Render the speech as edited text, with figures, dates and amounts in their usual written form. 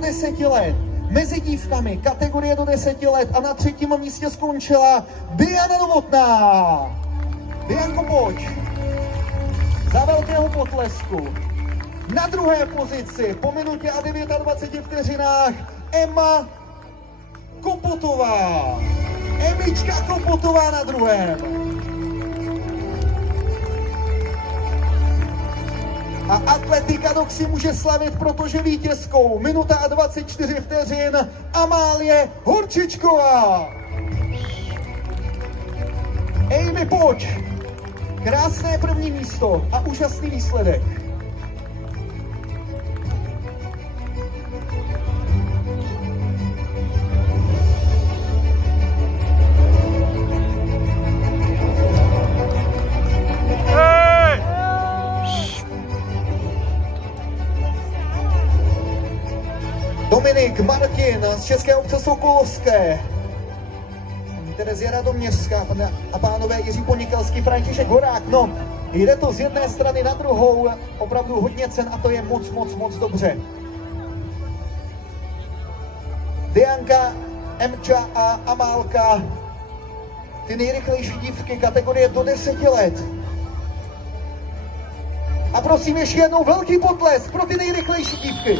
do 10 let. Mezi dívkami kategorie do 10 let a na 3. místě skončila Diana Novotná. Dianko, pojď. Za velkého potlesku. Na 2. pozici po minutě a 29 vteřinách Emma Kopotová. Emička Kopotová na 2. A atletika Dox si může slavit, protože vítězkou minuta a 24 vteřin Amálie Horčičková. Amy, pojď. Krásné první místo a úžasný výsledek. Dominik Martin z České obce Sokolovské, Terezia Radoměřská a pánové Jiří Ponikelský, František Horák. No, jde to z jedné strany na druhou, opravdu hodně cen a to je moc dobře. Dianka, Emča a Amálka, ty nejrychlejší dívky kategorie do 10 let. A prosím ještě jednou velký potlesk pro ty nejrychlejší dívky.